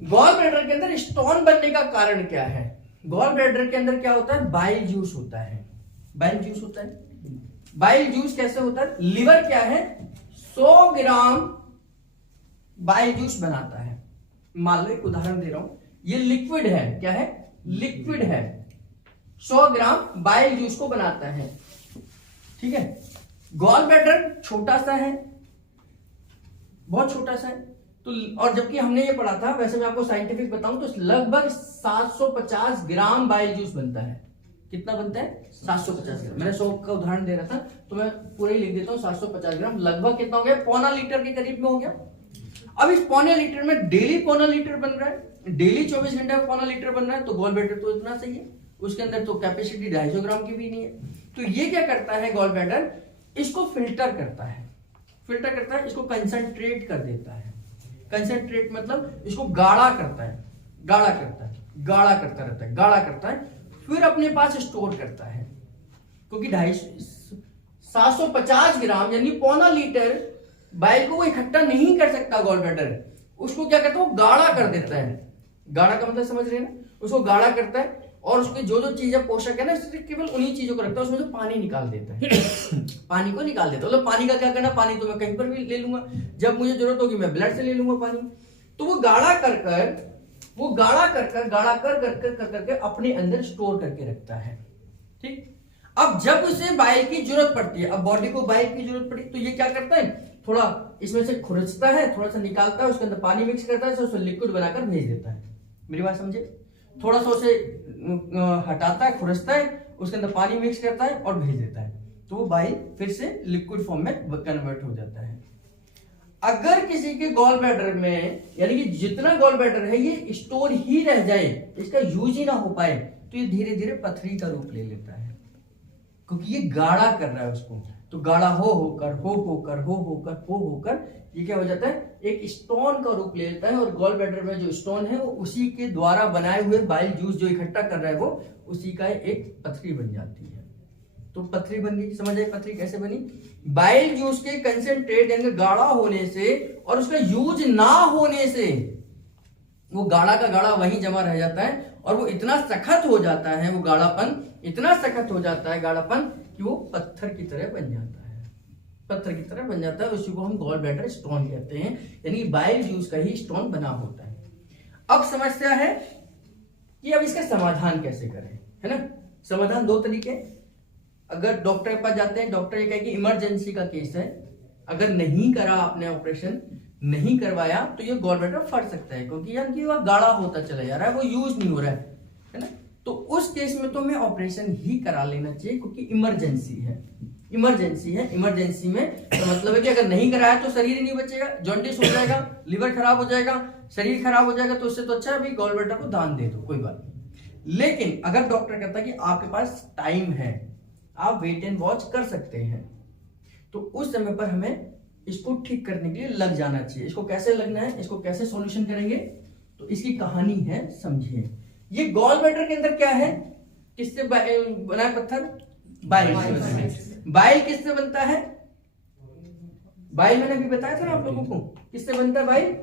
Gall bladder के अंदर stone बनने का कारण क्या है? गॉल ब्लैडर के अंदर क्या होता है? बाइल जूस होता है। बाइल जूस होता है। बाइल जूस कैसे होता है? लिवर क्या है? 100 ग्राम बाइल जूस बनाता है। मान लो एक उदाहरण दे रहा हूं, ये लिक्विड है। क्या है? लिक्विड है। 100 ग्राम बाइल जूस को बनाता है। ठीक है। गॉल ब्लैडर छोटा सा है, बहुत छोटा सा है। तो और जबकि हमने ये पढ़ा था, वैसे मैं आपको साइंटिफिक बताऊं तो लगभग 750 ग्राम बाइल जूस बनता है। कितना बनता है? 750 ग्राम। मैंने 100 का उदाहरण दे रहा था तो मैं पूरा ही लिख देता हूं। 750 ग्राम लगभग कितना हो गया? पौना लीटर के करीब में हो गया। अब इस पौने लीटर में डेली पौना लीटर बन रहा है, डेली 24 घंटे में पौना लीटर बन रहा है, तो गॉल ब्लैडर तो इतना सही है। उसके अंदर तो कैपेसिटी 250 ग्राम की भी नहीं है। तो ये क्या करता है गॉल ब्लैडर? इसको फिल्टर करता है। फिल्टर करता है, इसको कंसंट्रेट कर देता है। कंसंट्रेट मतलब इसको गाढ़ा करता है, गाढ़ा करता है, गाढ़ा करता रहता है, गाढ़ा करता है, फिर अपने पास स्टोर करता है। क्योंकि 750 ग्राम यानी पौना लीटर बाइल को वो इकट्ठा नहीं कर सकता गॉल ब्लैडर। उसको क्या करता है? वो गाढ़ा कर देता है। गाढ़ा का मतलब समझ रहे हैं ना? उसको गाढ़ा करता है और उसके जो जो चीजें पोषक है ना, केवल उन्हीं चीजों को रखता है। उसमें जो पानी निकाल देता है पानी को निकाल देता है। मतलब पानी का क्या करना? पानी तो मैं कहीं पर भी ले लूंगा, जब मुझे जरूरत होगी मैं ब्लड से ले लूंगा पानी। तो वो गाढ़ा कर कर गाढ़ा कर करके अपने अंदर स्टोर करके रखता है। ठीक। अब जब उसे बाइल की जरूरत पड़ती है, अब बॉडी को बाइल की जरूरत पड़ी, तो ये क्या करता है? थोड़ा इसमें से खुरचता है, थोड़ा सा निकालता है, उसके अंदर पानी मिक्स करता है, उसको लिक्विड बनाकर भेज देता है। मेरी बात समझे? थोड़ा सा उसे हटाता है, खुरचता है, उसके अंदर पानी मिक्स करता है और भेज देता है। तो वो बाइल फिर से लिक्विड फॉर्म में कन्वर्ट हो जाता है। अगर किसी के गॉल ब्लैडर में, यानी कि जितना गॉल ब्लैडर है ये स्टोर ही रह जाए, इसका यूज ही ना हो पाए, तो ये धीरे धीरे पथरी का रूप ले लेता है। क्योंकि ये गाढ़ा कर रहा है उसको। तो गाढ़ा होकर ये क्या हो जाता है? एक स्टोन का रूप ले लेता है। और गॉल ब्लैडर में जो स्टोन है वो उसी के द्वारा बनाए हुए बाइल जूस जो इकट्ठा कर रहा है वो उसी का एक पथरी बन जाती है। तो पथरी बन गई। समझ आई पथरी कैसे बनी? बाइल जूस के कंसेंट्रेट यानी गाढ़ा होने से और उसका यूज ना होने से वो गाढ़ा का गाढ़ा वहीं जमा रह जाता है और वो इतना सख्त हो जाता है, वो गाढ़ापन इतना सख्त हो जाता है, गाढ़ापन, कि वो पत्थर की तरह बन जाता है। पत्थर की तरह बन जाता है। उसी को हम गॉल ब्लैडर स्टोन कहते हैं, यानी बाइल जूस का ही स्टोन बना होता है। अब समस्या है कि अब इसका समाधान कैसे करें, है ना? समाधान दो तरीके। अगर डॉक्टर के पास जाते हैं, डॉक्टर ये कहे कि इमरजेंसी का केस है, अगर नहीं करा आपने ऑपरेशन, नहीं करवाया, तो ये गॉल ब्लैडर फट सकता है, क्योंकि यार कि वह गाढ़ा होता चला जा रहा है, वो यूज नहीं हो रहा है ना? तो उस केस में तो हमें ऑपरेशन ही करा लेना चाहिए, क्योंकि इमरजेंसी है। इमरजेंसी में तो मतलब है कि अगर नहीं कराया तो शरीर ही नहीं बचेगा, जॉन्डिस हो जाएगा, लिवर खराब हो जाएगा, शरीर खराब हो जाएगा। तो उससे तो अच्छा है भाई गॉल ब्लैडर को दान दे दो, कोई बात नहीं। लेकिन अगर डॉक्टर कहता है कि आपके पास टाइम है, आप वेट एंड वॉच कर सकते हैं, तो उस समय पर हमें इसको ठीक करने के लिए लग जाना चाहिए। इसको कैसे लगना है, इसको कैसे सॉल्यूशन करेंगे, तो इसकी कहानी है, समझिए। ये गॉल ब्लैडर के अंदर क्या है? किससे बना है पत्थर? बाइल। बाइल किससे बनता है? बाइल मैंने अभी बताया था ना आप लोगों को, किससे बनता है बाइल?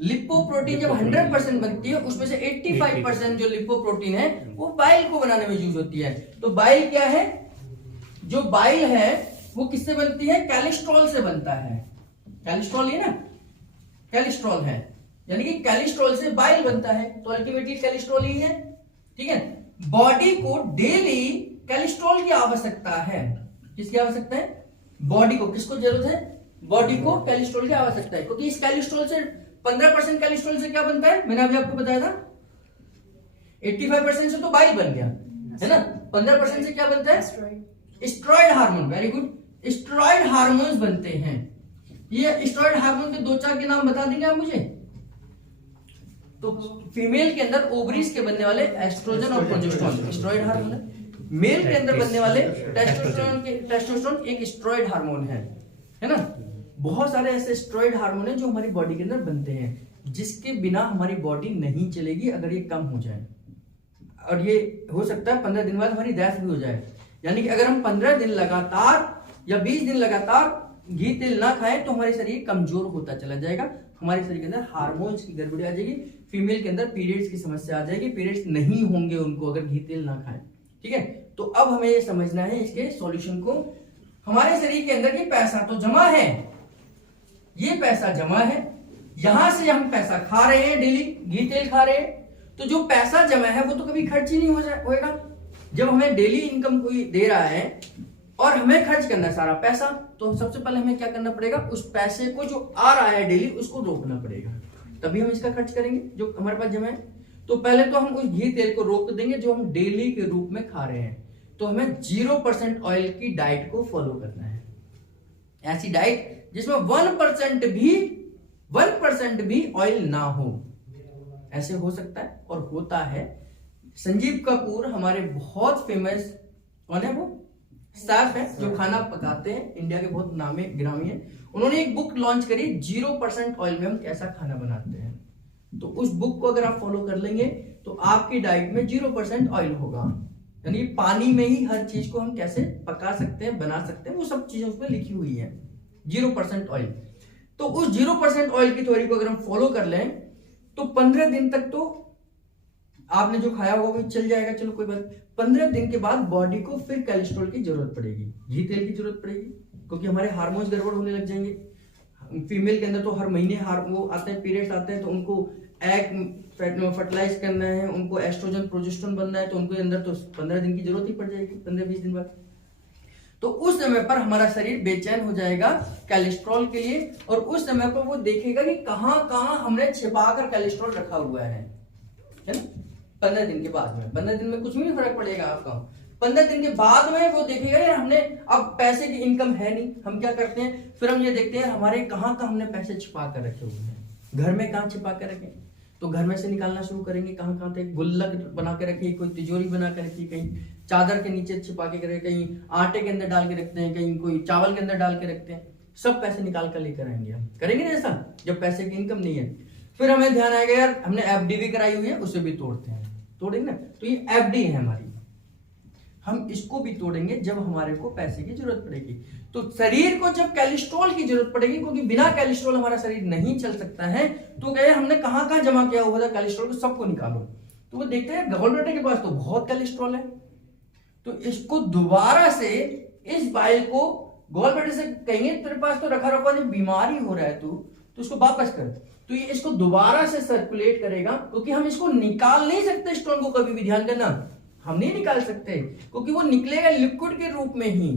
लिपोप्रोटीन जब 100% बनती है, उसमें से 85% जो लिपोप्रोटीन है वो बाइल को बनाने में यूज होती है। तो बाइल क्या है? जो बाइल है वो किससे बनती है? कैलेस्ट्रॉल से बनता है। कैलेस्ट्रॉल ही ना, कैलेस्ट्रॉल है, यानी कि कैलेस्ट्रॉल से बाइल बनता है। तो अल्टीमेटली कैलेस्ट्रॉल ही है। ठीक है। बॉडी को डेली कैलेस्ट्रॉल की आवश्यकता है। किसकी आवश्यकता है? बॉडी को। किसको जरूरत है? बॉडी को कैलेस्ट्रॉल की आवश्यकता है, क्योंकि इस कैलेस्ट्रॉल से 15% कैलेस्ट्रॉल से क्या बनता है? मैंने अभी आपको बताया था 85% से तो बाइल बन गया, है ना? 15% से क्या बनता है? Steroid hormone. Very good. Steroid hormones बनते हैं। ये स्टेरॉइड हार्मोन के दो चार के नाम बता देंगे आप मुझे? तो फीमेल के अंदर ओवरीज के बनने वाले एस्ट्रोजन और प्रोजेस्टेरोन स्टेरॉइड हार्मोन है। मेल के अंदर बनने वाले टेस्टोस्टेरोन एक स्टेरॉइड हार्मोन है ना? बहुत सारे ऐसे स्टेरॉइड हार्मोन है जो हमारी बॉडी के अंदर बनते हैं, जिसके बिना हमारी बॉडी नहीं चलेगी अगर ये कम हो जाए। और ये हो सकता है 15 दिन बाद हमारी डेथ भी हो जाए। यानी कि अगर हम 15 दिन लगातार या 20 दिन लगातार घी तेल ना खाएं तो हमारे शरीर कमजोर होता चला जाएगा, हमारे शरीर के अंदर हार्मोन्स की गड़बड़ी आ जाएगी, फीमेल के अंदर पीरियड्स की समस्या आ जाएगी, पीरियड्स नहीं होंगे उनको अगर घी तेल ना खाएं। ठीक है, तो अब हमें ये समझना है इसके सॉल्यूशन को। हमारे शरीर के अंदर ये पैसा तो जमा है, ये पैसा जमा है, यहां से हम पैसा खा रहे हैं, डेली घी तेल खा रहे हैं, तो जो पैसा जमा है वो तो कभी खर्च ही नहीं होएगा। जब हमें डेली इनकम कोई दे रहा है और हमें खर्च करना है सारा पैसा, तो सबसे पहले हमें क्या करना पड़ेगा, उस पैसे को जो आ रहा है डेली उसको रोकना पड़ेगा, तभी हम इसका खर्च करेंगे जो हमारे पास जमा है। तो पहले तो हम उस घी तेल को रोक देंगे जो हम डेली के रूप में खा रहे हैं। तो हमें 0% ऑयल की डाइट को फॉलो करना है, ऐसी डाइट जिसमें 1% भी ऑयल ना हो। ऐसे हो सकता है और होता है। संजीव कपूर हमारे बहुत फेमस, कौन है वो, शेफ है जो खाना पकाते हैं, इंडिया के बहुत नामी गिरामी है। उन्होंने एक बुक लॉन्च करी 0% ऑयल में हम कैसा खाना बनाते हैं। तो उस बुक को अगर आप फॉलो कर लेंगे तो आपकी डाइट में 0% ऑयल होगा, यानी पानी में ही हर चीज को हम कैसे पका सकते हैं, बना सकते हैं, वो सब चीजें उसमें लिखी हुई है, 0% ऑयल। तो उस 0% ऑयल की थ्योरी को अगर हम फॉलो कर लें तो 15 दिन तक तो आपने जो खाया होगा वो चल जाएगा, चलो कोई बात। 15 दिन के बाद बॉडी को फिर कोलेस्ट्रॉल की जरूरत पड़ेगी, घी तेल की जरूरत पड़ेगी, क्योंकि हमारे हार्मोन्स गड़बड़ होने लग जाएंगे। फीमेल के अंदर तो हर महीने वो आते हैं, पीरियड्स आते हैं, तो उनको एग फर्टिलाइज करना है, उनको एस्ट्रोजन प्रोजेस्टेरोन बनना है, तो उनके अंदर तो 15 दिन की जरूरत ही पड़ जाएगी, 15-20 दिन बाद। तो उस समय पर हमारा शरीर बेचैन हो जाएगा कोलेस्ट्रॉल के लिए, और उस समय पर वो देखेगा कि कहां कहां हमने छिपा कर कोलेस्ट्रॉल रखा हुआ है ना। 15 दिन के बाद में, 15 दिन में कुछ भी नहीं फर्क पड़ेगा आपका। 15 दिन के बाद में वो देखेगा यार हमने अब पैसे की इनकम है नहीं, हम क्या करते हैं फिर हम ये देखते हैं हमारे कहां कहां हमने पैसे छिपा कर रखे हुए हैं, घर में कहां छिपा कर रखे, तो घर में से निकालना शुरू करेंगे, कहां कहां थे, गुल्लक बना के रखिए, कोई तिजोरी बना के रखिए, कहीं चादर के नीचे छिपा के रखे, कहीं आटे के अंदर डाल के रखते हैं, कहीं कोई चावल के अंदर डाल के रखते हैं, सब पैसे निकाल कर लेकर आएंगे हम। करेंगे ना ऐसा जब पैसे की इनकम नहीं है। फिर हमें ध्यान आएगा यार हमने एफडी भी कराई हुई है, उसे भी तोड़ते हैं, तोड़ेंगे ना, तो ये एफडी है हमारी, हम इसको भी तोड़ेंगे जब हमारे को पैसे की जरूरत पड़ेगी। तो शरीर को जब कोलेस्ट्रॉल की जरूरत पड़ेगी, क्योंकि बिना कोलेस्ट्रॉल हमारा शरीर नहीं चल सकता है, तो कहे हमने कहां कहां जमा किया हुआ था कोलेस्ट्रॉल को, सबको निकालो। तो वो देखते हैं गॉल ब्लैडर के पास तो बहुत कोलेस्ट्रॉल है, तो इसको दोबारा से इस बाइल को गॉल ब्लैडर से कहेंगे तेरे पास तो रखा रखा जो बीमारी हो रहा है तो इसको वापस कर, तो ये इसको दोबारा से सर्कुलेट करेगा, क्योंकि हम इसको निकाल नहीं सकते स्टोन को, कभी भी ध्यान देना हम नहीं निकाल सकते, क्योंकि वो निकलेगा लिक्विड के रूप में ही।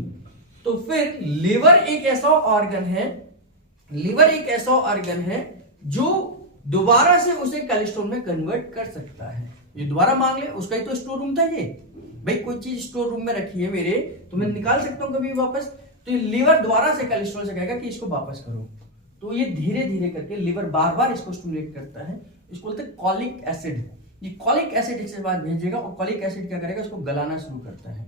तो फिर लिवर एक ऐसा ऑर्गन है, लिवर एक ऐसा ऑर्गन है जो दोबारा से उसे कोलेस्ट्रॉल में कन्वर्ट कर सकता है। ये दोबारा मांग ले, उसका ही तो स्टोर रूम था ये, भाई कोई चीज स्टोर रूम में रखी है मेरे, तो मैं निकाल सकता हूं कभी वापस, तो ये लिवर दोबारा से कोलेस्ट्रॉल से कहेगा कि इसको वापस करो। तो ये धीरे धीरे करके लिवर बार बार इसको स्टिमुलेट करता है, इसको बोलते हैं कॉलिक एसिड। ये कॉलिक एसिड इसके बाद भेजेगा, और कॉलिक एसिड क्या करेगा, इसको गलाना शुरू करता है।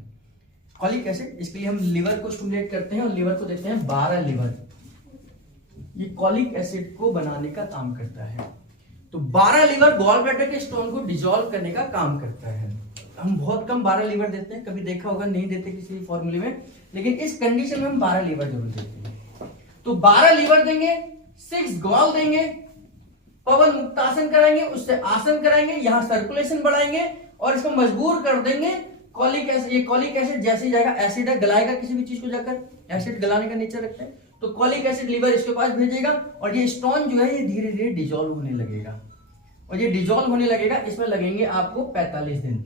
कॉलिक एसिड, इसके लिए हम लिवर को स्टिमुलेट करते हैं, और लिवर को देखते हैं 12 लिवर, ये कॉलिक एसिड को बनाने का काम करता है। तो 12 लिवर गॉल ब्लैडर के स्टोन को डिसॉल्व करने का काम करता है। हम बहुत कम 12 लीवर देते हैं, कभी देखा होगा नहीं देते किसी फॉर्मूले में, लेकिन इस कंडीशन में हम 12 लीवर जरूर देते हैं। तो 12 लीवर देंगे, 6 गॉल देंगे, पवन मुक्तासन कराएंगे, उससे आसन कराएंगे, यहां सर्कुलेशन बढ़ाएंगे और इसको मजबूर कर देंगे। कॉलिक एसिड, ये कॉलिक एसिड जैसे ही जाएगा, एसिड है गलाएगा किसी भी चीज को जाकर, एसिड गलाने का नेचर रखते हैं, तो कॉलिक एसिड लीवर इसके पास भेजेगा और ये स्टोन जो है ये धीरे धीरे डिजोल्व होने लगेगा। और ये डिजोल्व होने लगेगा, इसमें लगेंगे आपको 45 दिन,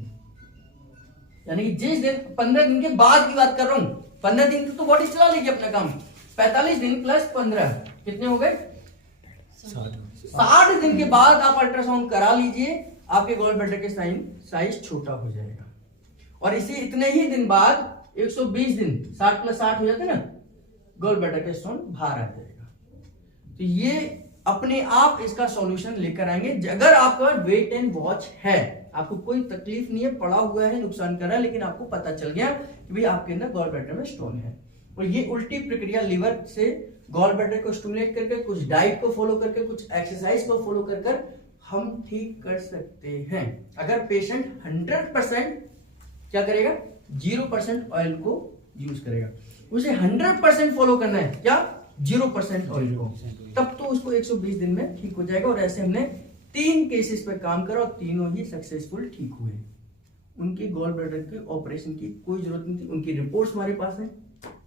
यानी कि जिस दिन 15 दिन के बाद की बात कर रहा हूं, 15 दिन तो बॉडी चला लेगी अपना काम, 45 दिन प्लस 15 कितने हो गए, 60 दिन के बाद आप अल्ट्रासाउंड करा लीजिए, आपके गॉल ब्लैडर के साइज छोटा हो जाएगा। और इसी इतने ही दिन बाद 120 दिन 60 + 60 हो जाते ना, गॉल ब्लैडर के स्टोन बाहर आ जाएगा। तो ये अपने आप इसका सॉल्यूशन लेकर आएंगे। अगर आपका वेट एंड वॉच है, आपको कोई तकलीफ नहीं है, पड़ा हुआ है, नुकसान कर रहा है, लेकिन आपको पता चल गया कि भाई आपके अंदर गॉल ब्लैडर में स्टोन है, और ये उल्टी प्रक्रिया लिवर से गॉल ब्लैडर को स्टिमुलेट करके, कुछ डाइट को फॉलो करके, कुछ एक्सरसाइज को फॉलो कर हम ठीक कर सकते हैं। अगर पेशेंट 100% क्या करेगा, 0% ऑयल को यूज करेगा, उसे 100% फॉलो करना है। क्या 0% ऑयल को, तब तो उसको 120 दिन में ठीक हो जाएगा। और ऐसे हमने 3 केसेस पे काम करा और तीनों ही सक्सेसफुल ठीक हुए। उनकी गॉल ब्लैडर के ऑपरेशन की कोई जरूरत नहीं थी। उनकी रिपोर्ट्स हमारे पास है,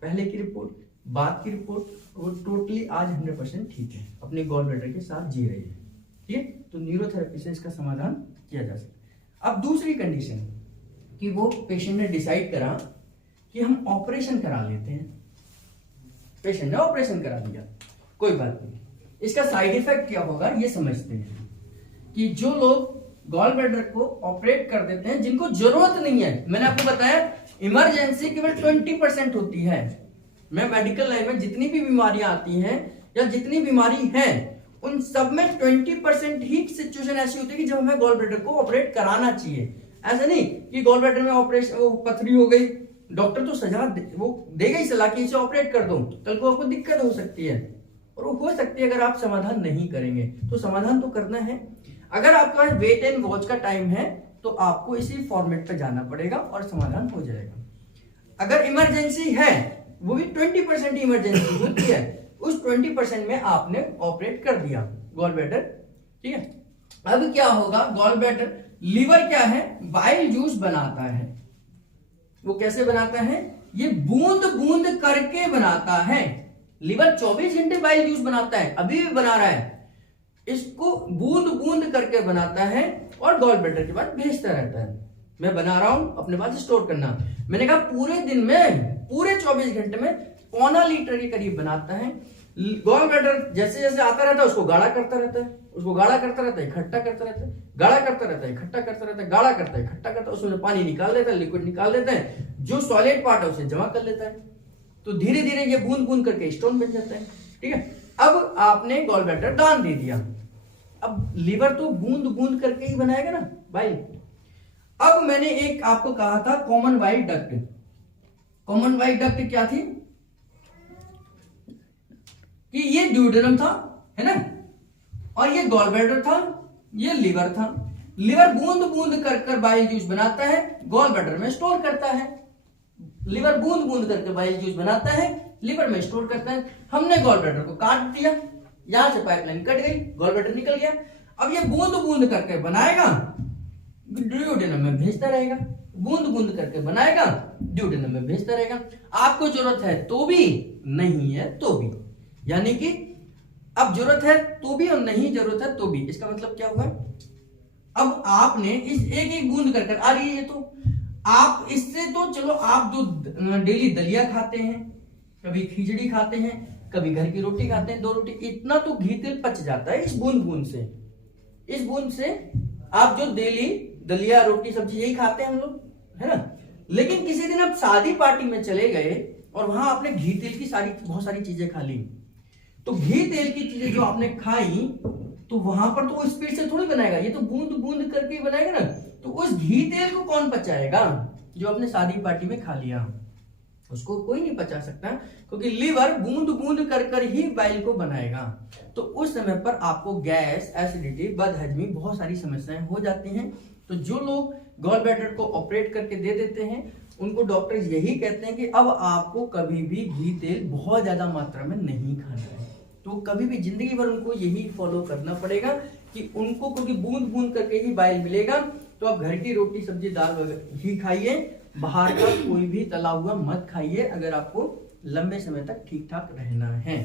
पहले की रिपोर्ट, बाद की रिपोर्ट, वो टोटली आज 100% ठीक है, अपने गॉल ब्लैडर के साथ जी रही है। ठीक है, तो न्यूरोथेरेपी से इसका समाधान किया जा सकता है। अब दूसरी कंडीशन कि वो पेशेंट ने डिसाइड करा कि हम ऑपरेशन करा लेते हैं, पेशेंट ने ऑपरेशन करा दिया, कोई बात नहीं, इसका साइड इफेक्ट क्या होगा ये समझते हैं। कि जो लोग गॉल ब्लैडर को ऑपरेट कर देते हैं जिनको जरूरत नहीं है, मैंने आपको बताया इमरजेंसी केवल 20% होती है। मैं मेडिकल लाइन में जितनी भी बीमारियां आती हैं या जितनी बीमारी है उन सब में 20% ही सिचुएशन ऐसी होती है कि जब हमें गॉल ब्लैडर को ऑपरेट कराना चाहिए। ऐसा नहीं कि गॉल ब्लैडर में ऑपरेशन, वो पथरी हो गई, डॉक्टर तो सजा वो देगा ही सलाह कि इसे ऑपरेट कर दो, कल को आपको दिक्कत हो सकती है, और वो हो सकती है अगर आप समाधान नहीं करेंगे। तो समाधान तो करना है। अगर आपके पास वेट एंड वॉच का टाइम है तो आपको इसी फॉर्मेट पे जाना पड़ेगा और समाधान हो जाएगा। अगर इमरजेंसी है, वो भी 20% इमरजेंसी होती है, उस 20% में आपने ऑपरेट कर दिया गॉल ब्लैडर। ठीक है, अब क्या होगा, गॉल ब्लैडर, लीवर क्या है, बाइल जूस बनाता है। वो कैसे बनाता है, ये बूंद बूंद करके बनाता है। लीवर 24 घंटे बाइल जूस बनाता है, अभी भी बना रहा है, इसको बूंद बूंद करके बनाता है और गॉल ब्लैडर के बाद भेजता रहता है। मैं बना रहा हूं, अपने पास स्टोर करना। मैंने कहा पूरे दिन में, पूरे 24 घंटे में 1.25 लीटर के करीब बनाता है। गॉल ब्लैडर जैसे जैसे आता रहता है उसको गाढ़ा करता रहता है, उसको गाढ़ा करता रहता है, इकट्ठा करता रहता है, गाढ़ा करता रहता है, इकट्ठा करता रहता है, गाढ़ा करता है, इकट्ठा करता है, उसमें पानी निकाल देता है, लिक्विड निकाल देता है, जो सॉलिड पार्ट है उसे जमा कर लेता है। तो धीरे धीरे ये बूंद बूंद करके स्टोन बन जाता है। ठीक है, अब आपने गॉल ब्लैडर दान दे दिया, अब लीवर तो बूंद बूंद करके ही बनाएगा ना भाई। अब मैंने एक आपको कहा था common bile duct. Common bile duct क्या थी कि ये ड्यूडेनम था, है ना, और ये गॉल ब्लैडर था, ये लीवर था। लीवर बूंद बूंद कर कर बाइल जूस बनाता है, गॉल ब्लैडर में स्टोर करता है। लीवर बूंद बूंद करके बाइल जूस बनाता है, लिवर में स्टोर करता है। हमने गॉल ब्लैडर को काट दिया, यहां से पाइपलाइन कट गई, गॉल ब्लैडर निकल गया। अब ये बूंद बूंद करके बनाएगा, ड्यूडेनम में भेजता रहेगा, बूंद बूंद करके बनाएगा, ड्यूडेनम में भेजता रहेगा। आपको जरूरत है तो भी, नहीं है तो भी, यानी कि अब जरूरत है तो भी और नहीं जरूरत है तो भी। इसका मतलब क्या हुआ, अब आपने इस एक एक बूंद कर कर, आ रही है तो आप इससे तो चलो, आप जो डेली दलिया खाते हैं, कभी खिचड़ी खाते हैं, कभी घर की रोटी खाते हैं, 2 रोटी, इतना तो घी तेल पच जाता है इस बूंद बूंद से। इस बूंद से आप जो डेली दलिया रोटी सब्जी यही खाते हैं हम लोग, है ना। लेकिन किसी दिन आप शादी पार्टी में चले गए और वहां आपने घी तेल की बहुत सारी चीजें खा ली, तो घी तेल की चीजें जो आपने खाई तो वहां पर तो वो स्पीड से थोड़ी बनाएगा, ये तो बूंद बूंद करके ही बनाएगा ना। तो उस घी तेल को कौन पचाएगा, जो आपने शादी पार्टी में खा लिया, उसको कोई नहीं पचा सकता, क्योंकि लीवर बूंद बूंद कर कर ही बाइल को बनाएगा। तो उस समय पर आपको गैस, एसिडिटी, बदहजमी, बहुत सारी समस्याएं हो जाती हैं। तो जो लोग गॉल ब्लैडर को ऑपरेट करके दे देते हैं उनको डॉक्टर यही कहते हैं कि अब आपको कभी भी घी तेल बहुत ज्यादा मात्रा में नहीं खाना है। तो कभी भी जिंदगी भर उनको यही फॉलो करना पड़ेगा कि उनको, क्योंकि बूंद बूंद करके ही बाइल मिलेगा। तो आप घर की रोटी सब्जी दाल ही खाइए, बाहर का कोई भी तला हुआ मत खाइए अगर आपको लंबे समय तक ठीक ठाक रहना है।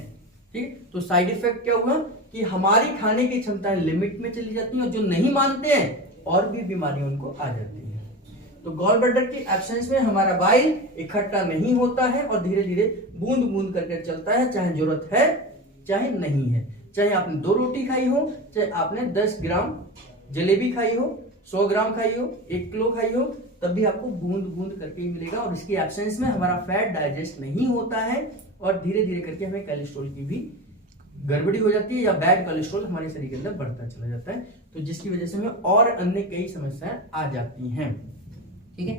ठीक, तो साइड इफेक्ट क्या हुआ कि हमारी खाने की क्षमताएं लिमिट में चली जाती हैं और जो नहीं मानते हैं और भी बीमारियां उनको आ जाती हैं। तो गॉल ब्लैडर की एब्सेंस में हमारा बाइल इकट्ठा नहीं होता है और धीरे धीरे बूंद बूंद करके चलता है, चाहे जरूरत है चाहे नहीं है, चाहे आपने 2 रोटी खाई हो, चाहे आपने 10 ग्राम जलेबी खाई हो, 100 ग्राम खाई हो, 1 किलो खाई हो, तब भी आपको बूंद बूंद करके ही मिलेगा। और इसकी एब्सेंस में हमारा फैट डाइजेस्ट नहीं होता है और धीरे धीरे करके हमें कोलेस्ट्रॉल की भी गड़बड़ी हो जाती है या बैड कोलेस्ट्रॉल हमारे शरीर के अंदर बढ़ता चला जाता है, तो जिसकी वजह से हमें और अन्य कई समस्याएं आ जाती हैं। ठीक है।